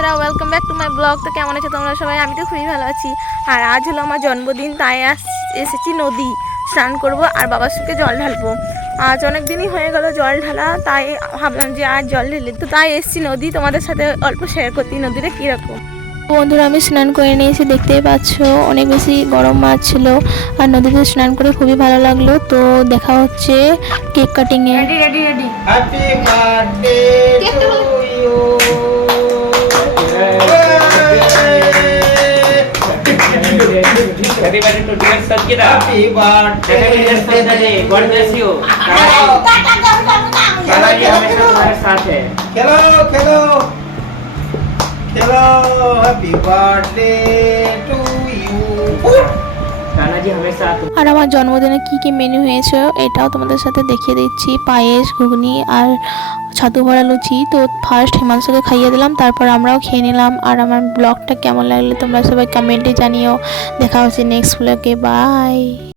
বন্ধুরা, welcome back to my blog. তো কেমন আছো তোমরা সবাই? আমি তো খুবই ভালো আছি। আর আজ হলো আমার জন্মদিন, তাই এসেছি নদী স্নান করব আর বাবার সঙ্গে জল ঢালবো। আজ অনেক দিনই হয়ে গেল জল ঢালা, তাই ভাবলাম যে আজ জল ঢেলে তো তাই এসেছি নদী তোমাদের সাথে অল্প শেয়ার করতে নদীটা কীরকম। বন্ধুরা, আমি স্নান করে নিয়েছি, দেখতেই পাচ্ছ অনেক বেশি গরম মাছ ছিল আর নদীতে স্নান করে খুবই ভালো লাগলো। তো দেখা হচ্ছে কেক কাটিং এ। Ready ready ready. Happy birthday to you. Everybody to dear Satkira. Happy birthday. Happy birthday. God bless you. काला जी हमेशा तुम्हारे साथ है. खेलो खेलो खेलो। Happy birthday to you. Kala ji हमेशा तुम. আর আমার জন্মদিনে কি কি মেনু হয়েছে এটাও তোমাদের সাথে দেখিয়ে দিচ্ছি। পায়েস, ঘুগনি আর ছাতু ভরা লুচি। তো ফার্স্ট হিমাংশুকে খাইয়ে দিলাম, তারপর আমরাও খেয়ে নিলাম। আর আমার ব্লগটা কেমন লাগলো তোমরা সবাই কমেন্টে জানিও। দেখা হচ্ছে নেক্সট ব্লগে। বাই।